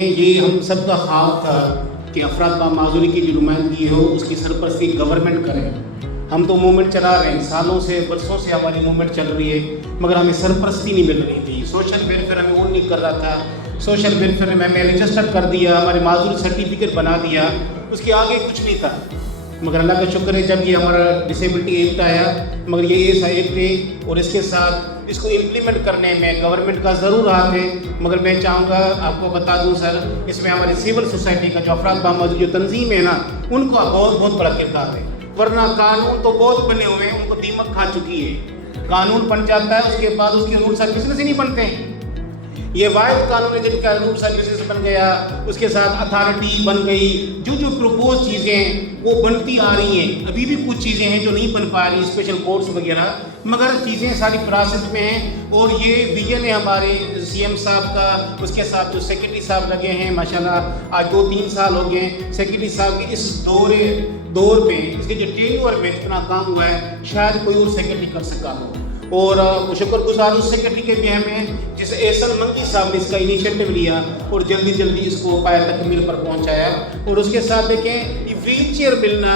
یہ ہم سب کا خواب تھا کہ افراد بامعذوری کی جو نمائندگی ہو اس کی سرپرستی گورنمنٹ کرے. ہم تو موومنٹ چلا رہے ہیں، سالوں سے برسوں سے ہماری موومنٹ چل رہی ہے، مگر ہمیں سرپرستی نہیں مل رہی تھی. سوشل ویلفیئر ہمیں وہ نہیں کر رہا تھا. سوشل ویلفیئر میں ہمیں رجسٹر کر دیا، ہمارے معذور سرٹیفکیٹ بنا دیا، اس کے آگے کچھ نہیں تھا. مگر اللہ کا شکر ہے جب یہ ہمارا ڈسیبلٹی ایکٹ آیا، مگر یہ ایسا ایکٹ ہے اور اس کے ساتھ اس کو امپلیمنٹ کرنے میں گورنمنٹ کا ضرور ہاتھ ہے. مگر میں چاہوں گا آپ کو بتا دوں سر، اس میں ہماری سول سوسائٹی کا جو افراد بامعذوری جو تنظیم ہے نا، ان کا بہت بڑا کردار ہے. ورنہ قانون تو بہت بنے ہوئے ہیں، ان کو دیمک کھا چکی ہے. قانون بن جاتا ہے، اس کے بعد اس کے رولس اینڈ ریگولیشنز ہی نہیں بنتے ہیں. یہ واحد قانون ہے جن کا رولس اینڈ ریگولیشنز بن گیا، اس کے ساتھ اتھارٹی بن گئی. جو پروپوز چیزیں وہ بنتی آ رہی ہیں، ابھی بھی کچھ چیزیں ہیں جو نہیں بن پا رہی، اسپیشل کورٹس وغیرہ، مگر چیزیں ساری پروسیس میں ہیں. اور یہ ویژن ہے ہمارے سی ایم صاحب کا، اس کے ساتھ جو سیکرٹری صاحب لگے ہیں ماشاءاللہ، آج 2-3 سال ہو گئے ہیں سیکرٹری صاحب کے اس دور پہ، اس کے جو ٹینیور میں اتنا کام ہوا ہے شاید کوئی اور سیکرٹری کر سکا ہو. اور شکر گزار اس سیکرٹری کے بھی ہمیں جس احسن منگی صاحب نے اس کا انیشیٹو لیا اور جلدی اس کو پایہ تکمیل پر پہنچایا. اور اس کے ساتھ دیکھیں یہ ویل چیئر ملنا،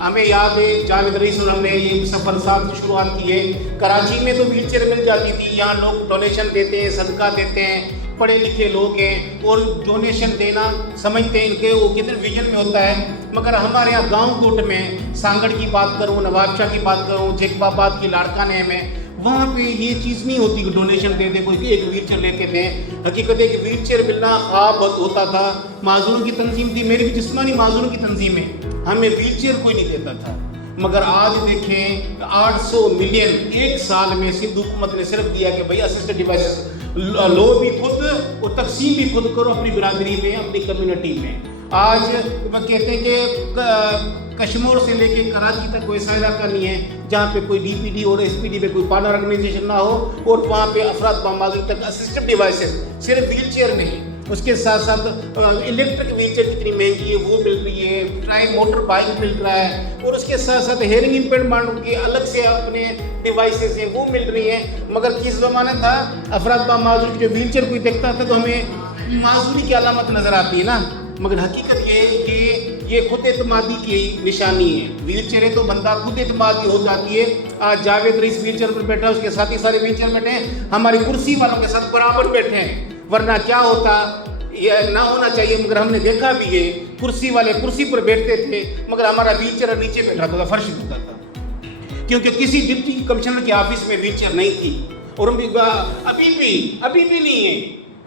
ہمیں یاد ہے جاوید رئیس اور ہم نے یہ سفر صاحب کی شروعات کی ہے. کراچی میں تو ویل چیئر مل جاتی تھی، یہاں لوگ ڈونیشن دیتے ہیں، صدقہ دیتے ہیں، پڑھے لکھے لوگ ہیں اور ڈونیشن دینا سمجھتے ہیں ان کے وہ کتنے ویژن میں ہوتا ہے. مگر ہمارے یہاں گاؤں کوٹ میں سانگڑ کی بات کروں، نواب شاہ کی بات کروں، جیکب آباد کی لاڑکانہ میں، وہاں پہ یہ چیز نہیں ہوتی کہ ڈونیشن دے دیں، کوئی ایک ویل چیئر لے کے دیں. حقیقت ہے کہ ویل چیئر ملنا خواب ہوتا تھا. معذوروں کی تنظیم تھی، میری بھی جسمانی معذوروں کی تنظیم ہے، ہمیں ویل چیئر کوئی نہیں دیتا تھا. مگر آج دیکھیں 800 ملین ایک سال میں سندھ حکومت نے صرف دیا کہ بھائی اسسٹڈ ڈیوائسز لو بھی خود اور تقسیم بھی خود کرو اپنی برادری میں، اپنی کمیونٹی میں. آج وہ کہتے ہیں کہ کشمور سے لے کے کراچی تک کوئی ایسا علاقہ نہیں ہے جہاں پہ کوئی ڈی پی ڈی اور ایس پی ڈی پہ کوئی پارٹنر آرگنائزیشن نہ ہو اور وہاں پہ افراد بامعذوری تک اسسٹڈ ڈیوائسز، صرف ویل چیئر نہیں، اس کے ساتھ ساتھ الیکٹرک ویل چیئر کتنی مہنگی ہے وہ مل رہی ہے، ٹرائی موٹر بائک مل رہا ہے، اور اس کے ساتھ ساتھ ہیئرنگ امپیئرمنٹ کے الگ سے اپنے ڈیوائسز ہیں وہ مل رہی ہیں. مگر کس زمانہ تھا افراد بامعذوری جو ویل چیئر کوئی دیکھتا تھا تو ہمیں معذوری کی علامت نظر آتی ہے نا. مگر حقیقت یہ ہے کہ یہ خود اعتمادی کی نشانی ہے. ویل چیئر ہے تو بندہ خود اعتمادی ہو جاتی ہے. آج جاوید رئیس ویل چیئر پر بیٹھا ہے، اس کے ساتھی سارے ویل چیئر بیٹھے ہیں، ہماری کرسی والوں کے ساتھ برابر بیٹھے ہیں. ورنہ کیا ہوتا، یہ نہ ہونا چاہیے. مگر ہم نے دیکھا بھی ہے کرسی والے کرسی پر بیٹھتے تھے مگر ہمارا ویل چیئر نیچے بیٹھا تھا، فرش ہوتا تھا، کیونکہ کسی ڈپٹی کمشنر کے آفس میں ویل چیئر نہیں تھی. اور ابھی بھی نہیں ہے.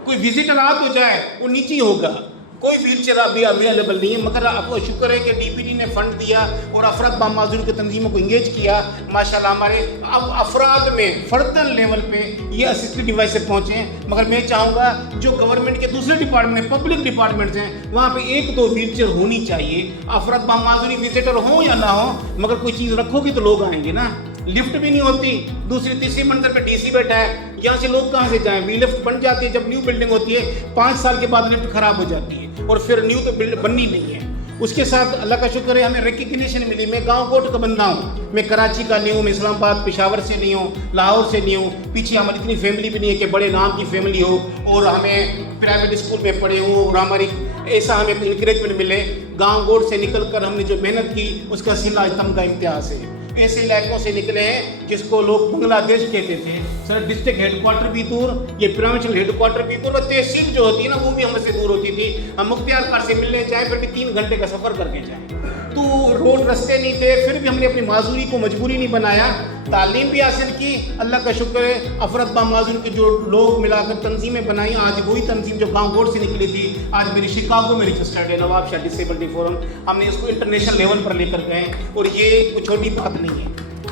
کوئی وزٹر آ تو جائے وہ نیچے ہی ہوگا، کوئی ویل چیئر ابھی اویلیبل نہیں ہے. مگر آپ کو شکر ہے کہ ڈی پی ڈی نے فنڈ دیا اور افراد بامعذوری کی تنظیموں کو انگیج کیا. ماشاءاللہ ہمارے اب افراد میں فردن لیول پہ یہ اسسٹڈ ڈیوائس سے پہنچے ہیں. مگر میں چاہوں گا جو گورنمنٹ کے دوسرے ڈپارٹمنٹ پبلک ڈپارٹمنٹس ہیں وہاں پہ 1-2 ویل چیئر ہونی چاہیے. افراد بامعذوری وزٹر ہوں یا نہ ہوں، مگر کوئی چیز رکھو گی تو لوگ آئیں گے نا. لفٹ بھی نہیں ہوتی، دوسری تیسری منزل پہ ڈی سی بیٹھا ہے، یہاں سے لوگ کہاں سے جائیں. وی لفٹ بن جاتی ہے جب نیو بلڈنگ ہوتی ہے، 5 سال کے بعد لفٹ خراب ہو جاتی ہے اور پھر نیو تو بننی نہیں ہے. اس کے ساتھ اللہ کا شکر ہے ہمیں ریکگنیشن ملی. میں گاؤں کوٹ کا بندہ ہوں، میں کراچی کا نہیں ہوں، میں اسلام آباد پشاور سے نہیں ہوں، لاہور سے نہیں ہوں. پیچھے ہماری اتنی فیملی بھی نہیں ہے کہ بڑے نام کی فیملی ہو اور ہمیں پرائیویٹ اسکول میں پڑھے ہوں اور ہماری ایسا ہمیں انکریجمنٹ ملے. گاؤں کوٹ سے نکل کر ہم نے جو محنت کی اس کا صلہ تم کا امتیاز ہے. ایسے علاقوں سے نکلے ہیں جس کو لوگ بنگلہ دیش کہتے تھے. سر ڈسٹرکٹ ہیڈ کوارٹر بھی دور، یہ پروونشل ہیڈ کوارٹر بھی دور، اور تحصیل جو ہوتی ہے نا وہ بھی ہم سے دور ہوتی تھی. ہم مختار کار سے ملنے جائیں پھر بھی 3 گھنٹے کا سفر کر کے جائیں تو روڈ رستے نہیں تھے. پھر بھی ہم نے اپنی معذوری کو مجبوری نہیں بنایا، تعلیم بھی حاصل کی. اللہ کا شکر ہے افراد بامعذوری کے جو لوگ ملا کر تنظیمیں بنائی. آج وہی تنظیم جو گاؤں کوٹ سے نکلی تھی آج میری شکاگو میں رجسٹرڈ ہے، نواب شاہ ڈسیبلٹی فورم. ہم نے اس کو انٹرنیشنل لیول پر لے کر گئے اور یہ کوئی چھوٹی بات نہیں ہے.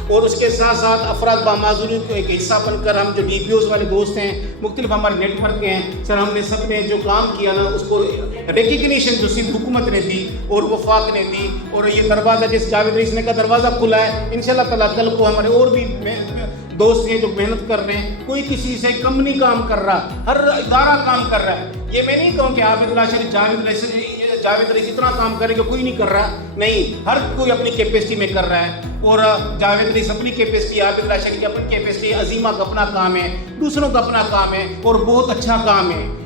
اور اس کے ساتھ ساتھ افراد بامعذوری کو ایک حصہ بن کر ہم جو ڈی پی اوز والے دوست ہیں، مختلف ہمارے نیٹ ورک ہیں سر، ہم نے سب نے جو کام کیا نا اس کو ریکگنیشن جو سندھ حکومت نے دی اور وفاق نے دی. اور یہ دروازہ جس جاوید رئیس نے کا دروازہ کھلا ہے، انشاءاللہ تعالیٰ کل کو ہمارے اور بھی دوست ہیں جو محنت کر رہے ہیں. کوئی کسی سے کم نہیں کام کر رہا، ہر ادارہ کام کر رہا ہے. یہ میں نہیں کہوں کہ عابد اللہ شریف جاوید رئیس اتنا کام کرے کہ کوئی نہیں کر رہا، نہیں، ہر کوئی اپنی کیپیسٹی میں کر رہا ہے. اور جاوید رئیس اپنی کیپیسٹی، عابد اللہ شریف کی اپنی کیپیسٹی، عظیمہ کا اپنا کام ہے، دوسروں کا اپنا کام ہے اور بہت اچھا کام ہے.